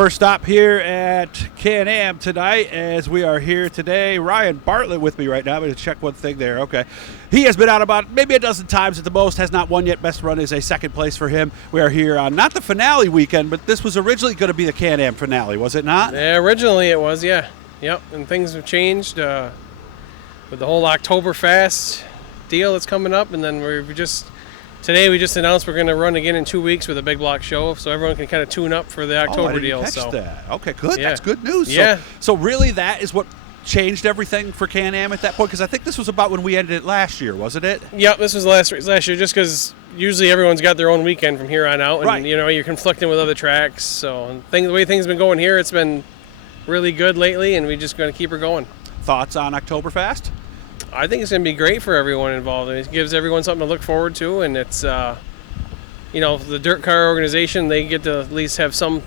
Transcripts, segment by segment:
First stop here at Can Am tonight, as we are here today. Ryan Bartlett with me right now. I'm going to check one thing there. Okay. He has been out about maybe a dozen times at the most, has not won yet. Best run is a second place for him. We are here on not the finale weekend, but this was originally going to be the Can Am finale, was it not? Yeah, originally it was, yeah. Yep, and things have changed with the whole OktoberFAST deal that's coming up, and then today we just announced we're going to run again in 2 weeks with a big block show, so everyone can kind of tune up for the October I didn't deal. Catch so that. Okay, good. Yeah. That's good news. Yeah. So really, that is what changed everything for Can Am at that point, because I think this was about when we ended it last year, wasn't it? Yep, this was last year, just because usually everyone's got their own weekend from here on out, and right. You're conflicting with other tracks. So the way things have been going here, it's been really good lately, and we're just going to keep her going. Thoughts on OktoberFAST? I think it's going to be great for everyone involved. It gives everyone something to look forward to, and it's the dirt car organization, they get to at least have some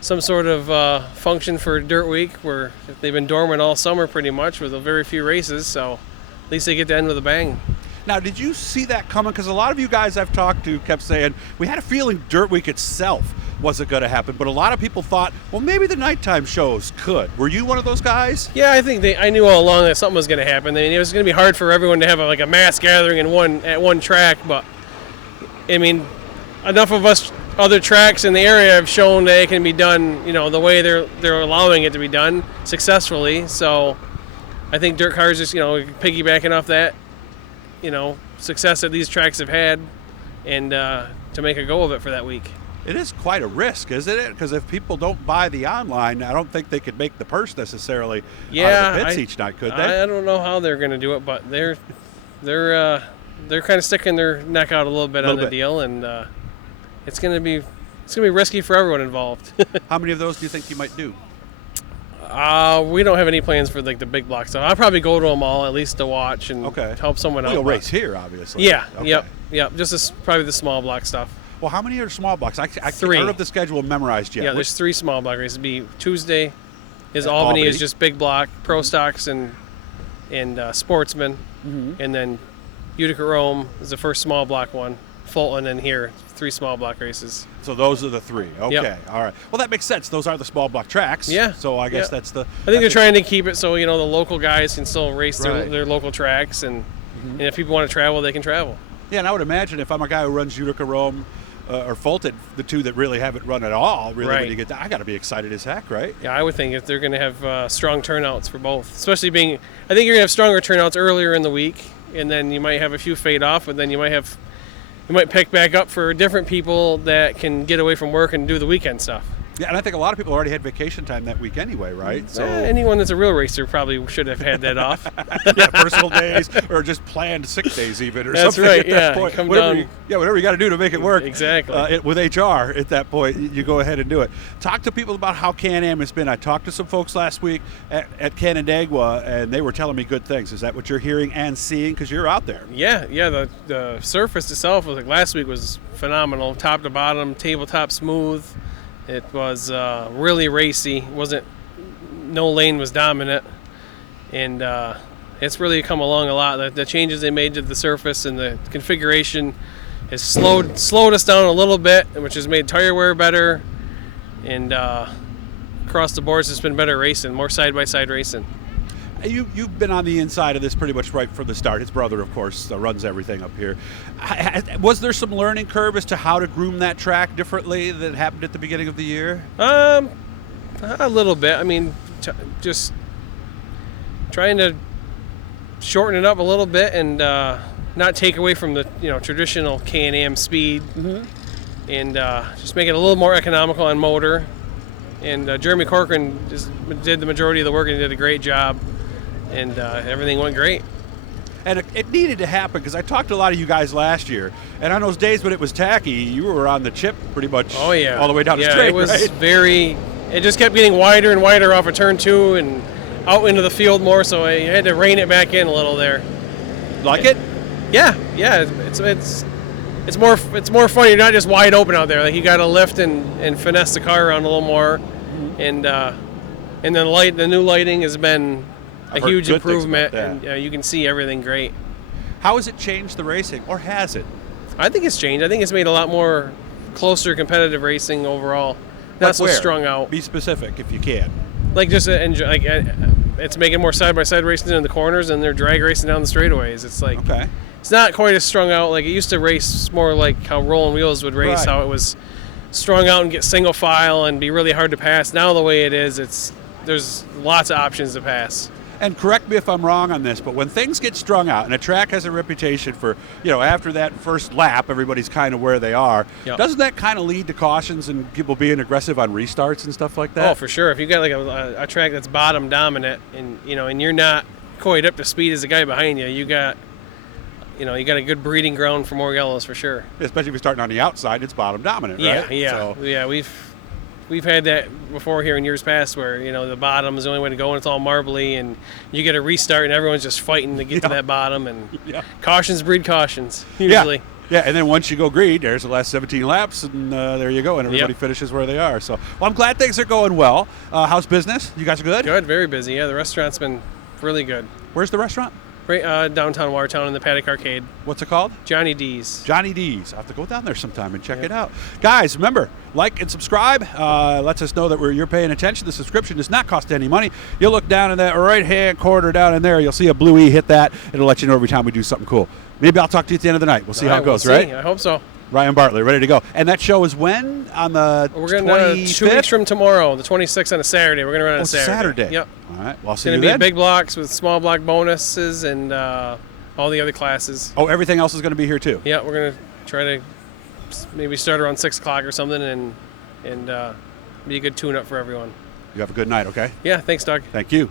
sort of function for Dirt Week, where they've been dormant all summer pretty much with a very few races, so at least they get to end with a bang. Now, did you see that coming? Because a lot of you guys I've talked to kept saying, we had a feeling Dirt Week itself wasn't going to happen, but a lot of people thought, well, maybe the nighttime shows could. Were you one of those guys? Yeah, I think I knew all along that something was going to happen. I mean, it was going to be hard for everyone to have a mass gathering at one track, but I mean, enough of us other tracks in the area have shown that it can be done, the way they're allowing it to be done successfully. So I think dirt cars just, piggybacking off that, success that these tracks have had, and to make a go of it for that week. It is quite a risk, isn't it? Because if people don't buy the online, I don't think they could make the purse necessarily out of the pits each night, could they? I don't know how they're going to do it, but they're kind of sticking their neck out a little bit on the deal, and it's going to be risky for everyone involved. How many of those do you think you might do? We don't have any plans for the big block stuff. I'll probably go to them all at least to watch and help someone out. You'll race here, obviously. Yeah. Okay. Yep. Just probably the small block stuff. Well, how many are small blocks? I 3. don't have the schedule memorized yet. Yeah, there's 3 small block races. It'll be Tuesday is Albany is just big block, pro stocks and sportsmen, and then Utica Rome is the first small block one. Fulton and here, 3 small block races. So those are the 3. Okay, yep. All right. Well, that makes sense. Those are the small block tracks. Yeah. So I guess that's the. I think they're trying to keep it so the local guys can still race their local tracks, and if people want to travel, they can travel. Yeah, and I would imagine if I'm a guy who runs Utica Rome or Fulton, the 2 that really haven't run at all, really when you get I got to be excited as heck, right? Yeah, I would think if they're going to have strong turnouts for both, especially I think you're going to have stronger turnouts earlier in the week, and then you might have a few fade off, but then you might pick back up for different people that can get away from work and do the weekend stuff. Yeah, and I think a lot of people already had vacation time that week anyway, right? So anyone that's a real racer probably should have had that off. Yeah, personal days or just planned sick days even or that's something right, at that point. Whatever you got to do to make it work. Exactly. With HR at that point, you go ahead and do it. Talk to people about how Can Am has been. I talked to some folks last week at Canandaigua, and they were telling me good things. Is that what you're hearing and seeing? Because you're out there. Yeah. The surface itself was last week was phenomenal, top to bottom, tabletop smooth. It was really racy. No lane was dominant, and it's really come along a lot. The changes they made to the surface and the configuration has slowed us down a little bit, which has made tire wear better, and across the boards it's been better racing, more side-by-side racing. You've been on the inside of this pretty much right from the start. His brother, of course, runs everything up here. Was there some learning curve as to how to groom that track differently that happened at the beginning of the year? A little bit. I mean, just trying to shorten it up a little bit and not take away from the traditional Can Am speed, and just make it a little more economical on motor. And Jeremy Corcoran did the majority of the work and did a great job. And everything went great. And it needed to happen because I talked to a lot of you guys last year, and on those days when it was tacky, you were on the chip pretty much all the way down the straight, it was right? It just kept getting wider and wider off of turn 2 and out into the field more, so I had to rein it back in a little there. Like it? Yeah, it's more fun. You're not just wide open out there. Like you got to lift and finesse the car around a little more, and then the new lighting has been a huge improvement, and you can see everything great. How has it changed the racing, or has it? I think it's changed. I think it's made a lot more closer competitive racing overall. Not so where? strung out. Be specific if you can. Like just enjoy, like it's making more side-by-side racing in the corners and they're drag racing down the straightaways. It's like Okay. it's not quite as strung out. Like it used to race more like how Rolling Wheels would race, Right. how it was strung out and get single file and be really hard to pass. Now the way it is, there's lots of options to pass. And correct me if I'm wrong on this, but when things get strung out and a track has a reputation for, after that first lap, everybody's kind of where they are, Yep. doesn't that kind of lead to cautions and people being aggressive on restarts and stuff like that? Oh, for sure. If you got like a track that's bottom dominant and and you're not quite up to speed as the guy behind you, you got a good breeding ground for more yellows for sure. Especially if you're starting on the outside, it's bottom dominant, Yeah, right? yeah, So, yeah. We've had that before here in years past where the bottom is the only way to go and it's all marbly and you get a restart and everyone's just fighting to get to that bottom and yeah. cautions breed cautions usually. Yeah, and then once you go green, there's the last 17 laps, and there you go, and everybody Yep. finishes where they are. So, well, I'm glad things are going well. How's business? You guys are good? Good, very busy. Yeah, the restaurant's been really good. Where's the restaurant? Right downtown Watertown in the Paddock Arcade. What's it called? Johnny D's. Johnny D's. I'll have to go down there sometime and check it out. Guys, remember, like and subscribe. Lets us know that you're paying attention. The subscription does not cost any money. You'll look down in that right-hand corner down in there. You'll see a blue E. Hit that. It'll let you know every time we do something cool. Maybe I'll talk to you at the end of the night. We'll see how it goes, we'll right? see. I hope so. Ryan Bartlett, ready to go. And that show is when? On the We're going to 25th? 2 weeks from tomorrow, the 26th on a Saturday. We're going to run on a Saturday. Saturday. Yep. All right. Well, I'll It's see going you to be then. big blocks with small block bonuses and all the other classes. Oh, everything else is going to be here too. Yeah, we're going to try to maybe start around 6 o'clock or something and be a good tune-up for everyone. You have a good night, okay? Yeah, thanks, Doug. Thank you.